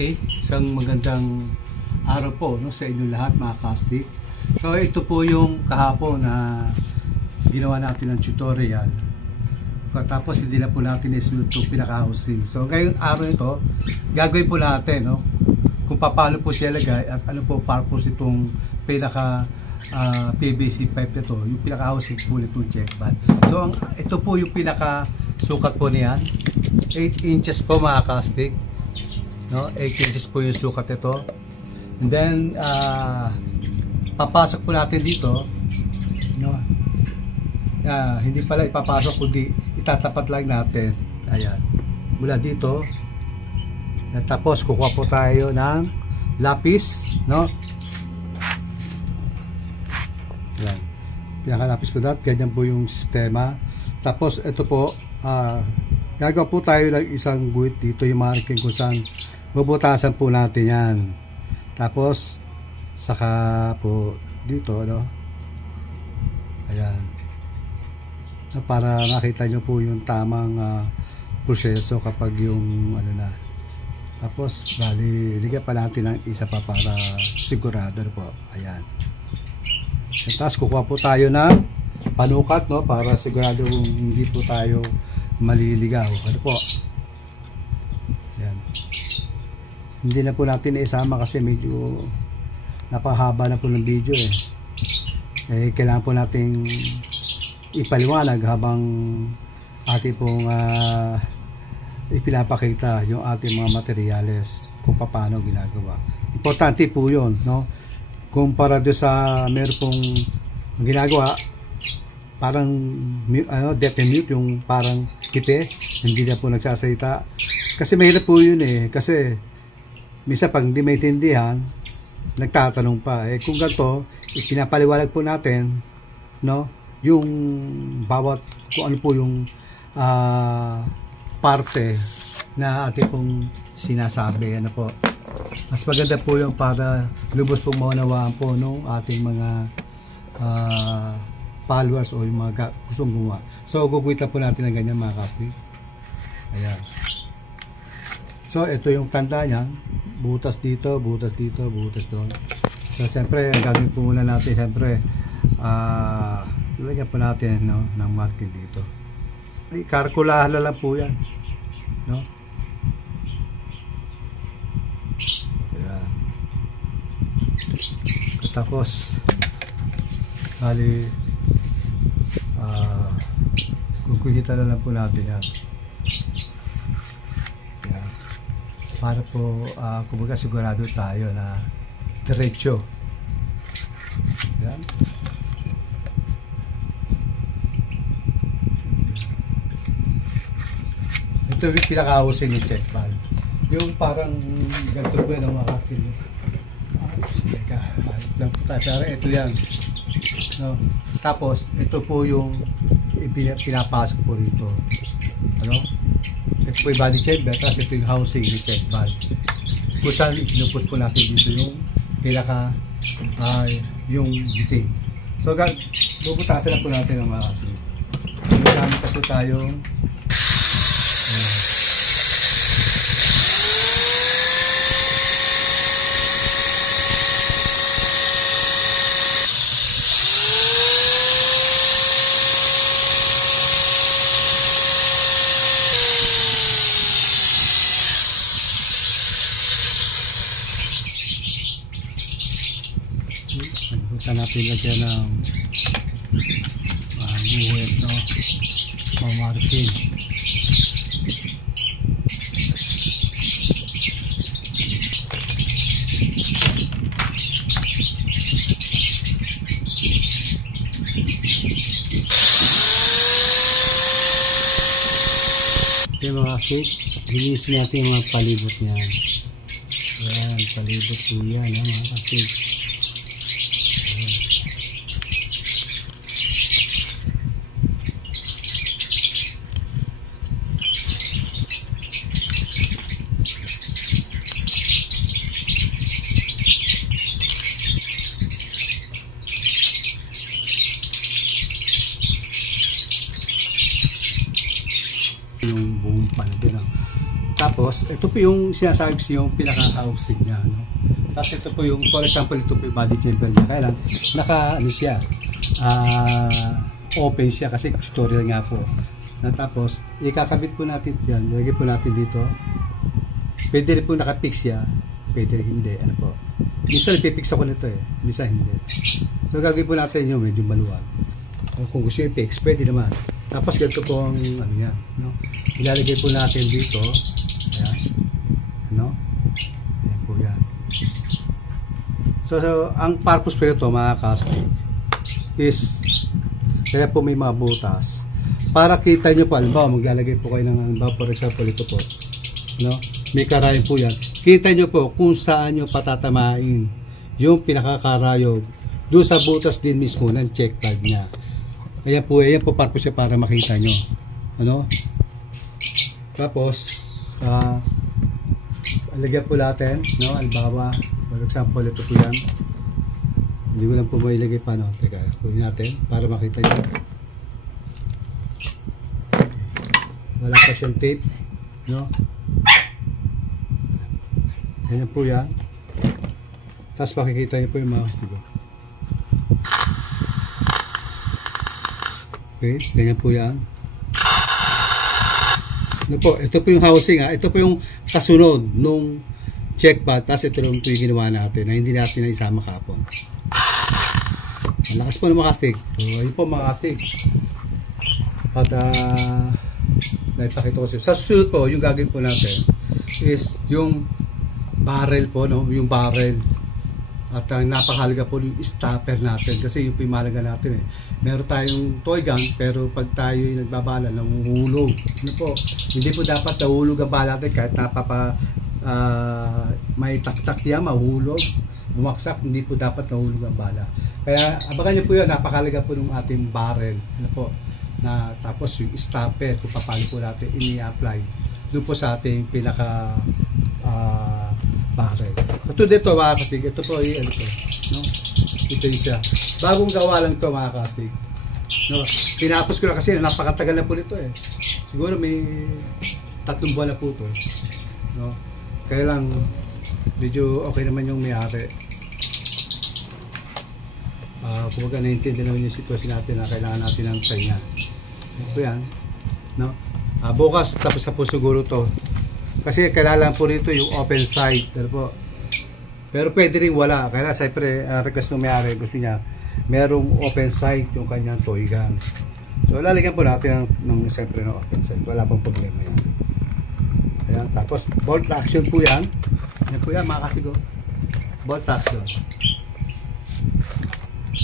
Okay, isang magandang araw po, no, sa inyo lahat mga kastik. So ito po yung kahapon na ginawa natin ng tutorial. Tapos hindi na po natin isunod itong pinaka-housing. So ngayong araw ito, gagawin po natin, no, kung paano po siya lagay at ano po purpose itong pinaka PVC pipe na to, yung pinaka-housing po nitong check valve. So ito po yung pinaka-sukat po niyan, 8 inches po mga kastik. No, 8 inches po yung sukat ito. And then papasok po natin dito, no. Hindi pala ipapasok kundi itatapat lang natin. Ayan. Mula dito. At tapos kukuha po tayo ng lapis, no. Ayan. Pinaka-lapis po dati, ganyan po yung sistema. Tapos ito po, gagawa po tayo ng isang guhit dito, yung marking kung saan bubutasan po natin yan. Tapos saka po dito, no, ayan, para makita nyo po yung tamang proseso kapag yung ano na. Tapos bali ligyan pa natin ng isa pa para sigurado po. Ayan. Tapos kukuha po tayo ng panukat, no, para sigurado hindi po tayo maliligaw. Ano po? Ayan. Hindi na po natin isama kasi medyo napahaba na po ng video kailangan po nating ipaliwanag habang ating pong ipinapakita yung ating mga materyales kung paano ginagawa. Importante po yun, no? Kumpara doon sa meron pong ginagawa parang deaf and mute, yung parang kipe, hindi na po nagsasalita kasi mahirap po yun kasi minsan pag hindi maintindihan nagtatanong pa. Kung ganito pinapaliwanag po natin, no, yung bawat kung ano po yung parte na ating pong sinasabi, ano po. Mas maganda po yung para lubos pong maunawaan po no ating mga followers o yung mga gustong gumawa. So guguhitan po natin ng ganyan mga kastik. Ayan. So ito yung tanda niya, butas dito, butas dito, butas doon. So siyempre ang gagawin po muna natin, siyempre ilagyan po natin, no, ng marking dito. Kalkulahan lang po yan, no. Ayan. Tapos bali kukuhitan na lang po natin yan. Para po kumbaga sigurado tayo na diretso. Yan. Ito yung pinaka-housing yung check valve. Yung parang ganito po yung mga kasing. Teka, lang po tayo. Pero ito yan, no? Tapos ito po yung pinapasok po rito, ano? Ito po yung body chamber, tapos ito yung housing yung check valve. Kung saan inuput po natin dito yung pinaka yung detail. So bubutasan na po natin ang mga kapatid. Gamit na po tayong natin lagyan ng buhit, no, mamarkin. Okay mga kastik, linisin natin yung mga palibot niyan. Ayan, palibot po yan mga kastik. Yung buong pan. Tapos Tapos, ito po yung sinasabi ko yung pinaka-housing niya. No? Tapos ito po yung, for example, ito po yung body chamber niya. Kaya lang, ano siya, open siya kasi tutorial nga po. Tapos, ikakabit po natin yan. Ilagay po natin dito. Pwede rin po nakapix siya. Pwede rin hindi. Ano po. Minsan ipipix ako nito eh. Minsan hindi. So, gagawin po natin yung medyo maluwag. Kung gusto yung fix, pwede naman. Tapos, ganito po ang ano yan. No? Ilalagay po natin dito. Ayan. Ano? Ayan po yan. So, ang purpose po nito, mga casting, is kaya po may mga butas. Para kita nyo po, alimbawa, maglalagay po kayo ng, alimbawa, for example, ito po. No? May karayon po yan. Kita nyo po kung saan nyo patatamain yung pinakakarayog doon sa butas din mismo ng check plug niya. Ayan po purpose siya para makita nyo. Ano? Tapos, alagyan po natin, no? Alimbawa, for example, ito po yan. Hindi ko lang po mailagay pa, no? Teka, kunin natin para makita nyo. Wala pa siyang tape, no? Ayan po yan. Tapos makikita nyo po yung mga diba? Okay, ganyan po yan. Ano po, ito po yung housing ha. Ito po yung kasunod nung check pad. Tapos ito lang po yung ginawa natin na hindi natin na isama kapon. Malakas po ng mga kastig. So, ayun po mga kastig. At naipakita ko siya. Sa susunod po, yung gagawin po natin is yung barrel po, no? Yung barrel. At napakahalaga po yung stopper natin kasi yung pimalaga natin eh. Meron tayong toy gun pero pag tayo yung nagbabala, nahuhulog. Ano po? Hindi po dapat nahulog ang bala natin kahit may taktak yan, mahulog, bumaksak, hindi po dapat nahulog ang bala. Kaya abangan nyo po yun, napakahalaga po ng ating barrel. Ano po? Na tapos yung stopper kung paano po natin ini-apply doon po sa ating pinaka barrel. Ito dito mga kastig, ito po yung ano po, no? Ito yung siya. Bagong gawa lang ito mga kastig. No? Pinapos ko na kasi napakatagal na po nito eh. Siguro may 3 buwan na po ito. No? Kaya lang medyo okay naman yung may-ari. Kumbaga naiintindihan naman yung sitwasyon natin na kailangan natin ng pahinga. Ito yan. No? Bukas tapos na po siguro to. Kasi kailangan po rito yung open side. Pero pwede rin wala. Kaya siyempre request ng may-ari, gusto niya merong open side yung kanyang toy gun. So lalagyan po natin ng siyempre ng open side. Wala pong problema yan. Ayan. Tapos bolt action po yan. Yan po yan mga kasigo. Bolt action.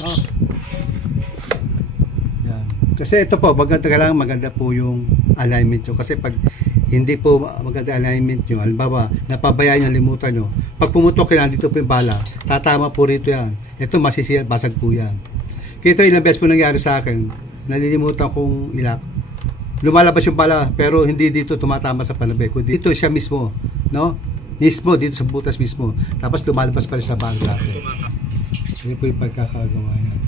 Oh. Yan. Kasi ito po, maganda po yung alignment nyo. Kasi pag hindi po maganda alignment nyo, halimbawa, napabayaan nyo, limutan nyo, pag pumutok yan, dito po yung bala, tatama po rito yan. Ito masisira, basag po yan. Kito ilang beses po nangyari sa akin, nalilimutan kong ilak. Lumalabas yung bala, pero hindi dito tumatama sa panabay ko. Dito siya mismo, no? Mismo, dito sa butas mismo. Tapos lumalabas pa rin sa bala natin. Hindi po yung pagkakagawa yan.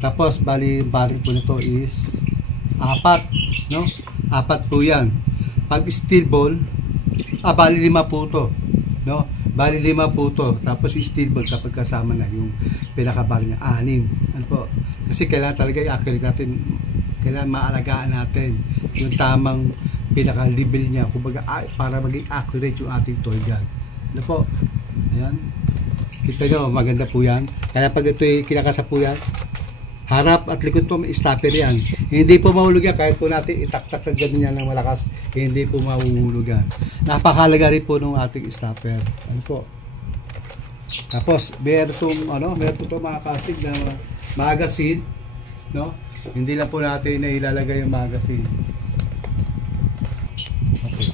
Tapos, bali po nito is 4, no? 4 po yan. Pag steel ball, bali 5 po to, no? Bali 5 po to. Tapos yung steel ball kapag kasama na yung pinakabali niya, 6. Ano po? Kasi kailangan talaga i-accurate natin, kailangan maalagaan natin yung tamang pinaka-level niya, kumbaga para maging accurate yung ating toy gun. Ano po? Ayan. Kita nyo, maganda po yan. Kaya pag ito'y kinakasa po yan, harap at likod po may stopper yan. Hindi po mahulog yan. Kahit po natin itaktak na gano'n yan ng malakas, hindi po mahulog yan. Napakalaga rin po ng ating stopper. Ano po? Tapos, meron itong mga casting na magazine. No? Hindi lang po natin na ilalagay yung magazine. Okay.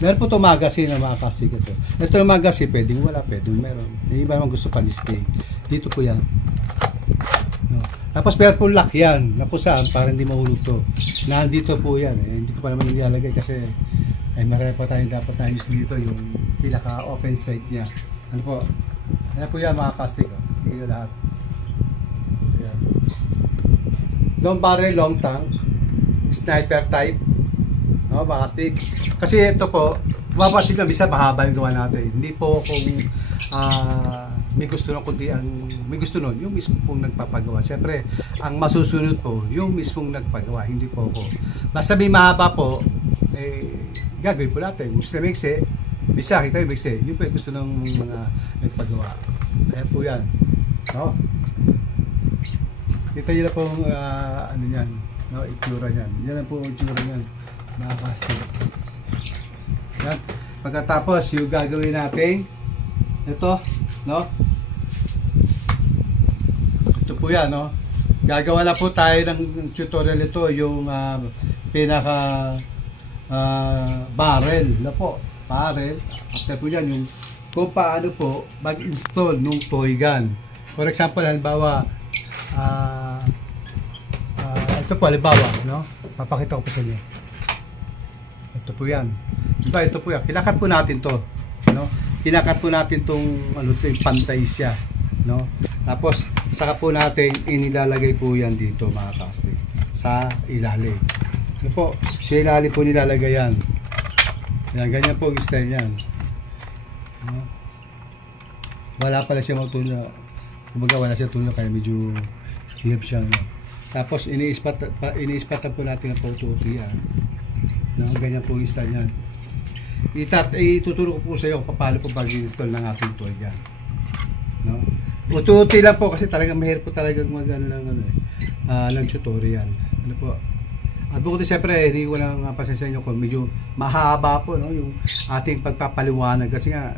Meron po itong magazine na mga casting ito. Ito yung magazine, pwedeng wala, pwedeng meron. Yung iba naman gusto pa display. Dito po yan. No? Tapos meron po lock yan. Na kung saan, para hindi mahulog to. Nandito po yan. Hindi ko pa naman nilalagay kasi marami pa tayong dapat ayos dito yung pinaka open side niya. Ano po? Ayan po yan mga casting. Tingnan lahat. Ayan. Long barrel, long tank. Sniper type. No, mga casting. Kasi ito po, mapapansin nyo, bisa mahaba yung gawa natin. Hindi po kung may gusto nun, kundi ang may gusto nun, yung mismo pong nagpapagawa. Siyempre, ang masusunod po, yung mismong nagpagawa, hindi po ako. Basta may mahaba po, gagawin po natin. Gusto na mixe, bisa kita yung mixe. Yun po yung gusto ng mga nagpagawa. Ayan po yan. No? Kita nyo na po ano yan, no? Itsura yan. Yan lang po ang itsura yan. Mga casting. Yan. Pagkatapos, yung gagawin natin, ito, no? Ito po yan, no? Gagawa na po tayo ng tutorial ito, yung pinaka barrel na po. Barrel. After po yan, yung kung paano po mag-install nung toy gun. For example, halimbawa, ito po, halimbawa, no? Papakita ko po sa inyo. Ito po yan. Diba, ito po yan. Kinakat po natin to, no? Kinakat po natin tong ano to, yung pantay siya, no? Tapos saka po natin inilalagay po yan dito, mga casting, sa ilalim. Ano po? Sa ilalim po nilalagay yan. Yan, ganyan po yung style yan. No? Wala pala siya magtuloy. Kumbaga wala siya tuloy kaya medyo hirap siya, no? Tapos ini-ispat po natin ang pututi yan. No, ganyan po yung style yan. Ituturo ko po sa iyo kung paano po mag-install ng ating toy gun. No? Ututi lang po kasi talagang mahirap po talagang mag-ano ng tutorial. Ano po? At bukod siyempre, hindi ko lang pasensya nyo kung medyo mahaba po, no, yung ating pagpapaliwanag kasi nga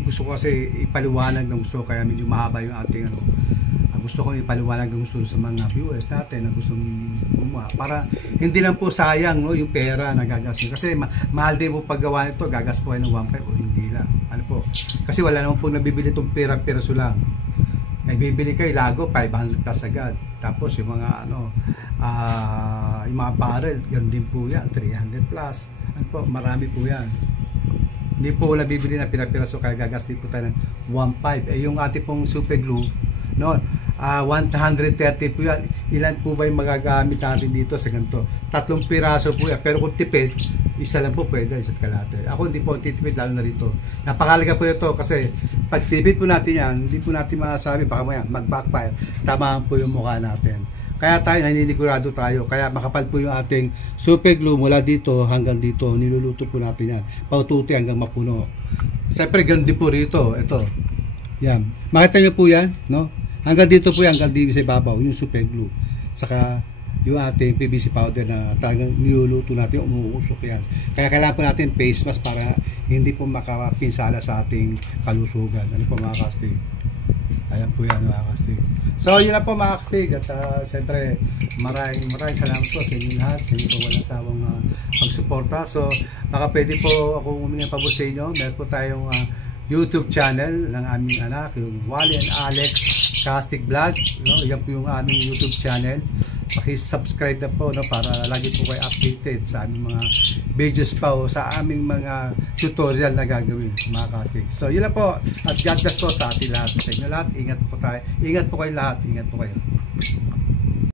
gusto ko kasi ipaliwanag ng gusto, kaya medyo mahaba yung ating gusto ko ipaliwanag ng gusto sa mga viewers natin na gusto gumawa para hindi lang po sayang, no, yung pera na gagastos kasi mahal din po paggawa nito, gagas po kayo ng 1.5 o hindi lang, ano po, kasi wala naman po nabibili itong pera-peraso lang. Ay bibili kayo lago 500 plus agad, tapos yung mga yung mga barrel ganoon din po yan, 300 plus, ano po, marami po yan. Hindi po nabibili na pera-peraso kaya gagastos po tayo ng 1.5. Yung ating pong super glue, no, 130 po yan. Ilan po ba yung magagamit natin dito sa ganito? 3 piraso po yan. Pero kung tipid, isa lang po pwede, isa't kalahati. Ako hindi po titipid, lalo na rito. Napakalaga po ito kasi pag tipid po natin yan, hindi po natin masasabi baka mag-backfire. Tama po yung mukha natin. Kaya tayo, naninigurado tayo. Kaya makapal po yung ating super glue mula dito hanggang dito. Niluluto po natin yan. Paututi hanggang mapuno. Siyempre, ganun din po rito. Ito. Yan. Makita nyo po yan, no? Hanggang dito po yan, hanggang dito sa ibabaw, yung super glue. Saka yung ating PVC powder na talagang niluluto natin, umuusok yan. Kaya kailangan po natin face mask para hindi po makapinsala sa ating kalusugan. Ano po mga casting? Ayan po yan mga casting. So yun na po mga casting. At siyempre maraming salamat po sa inyo lahat. Sa inyo po walang sawang pagsuporta. So baka pwede po akong humingi pa po sa inyo. Meron po tayong YouTube channel ng aming anak, yung Wally and Alex Casting Vlog, no? Yan po yung aming YouTube channel. Paki-subscribe na po, no, para lagi po kayo updated sa aming mga videos pa o sa aming mga tutorial na gagawin mga casting. So yun na po, at God bless po sa ating lahat, sa inyo lahat. Ingat po tayo, ingat po kayo lahat, ingat po kayo.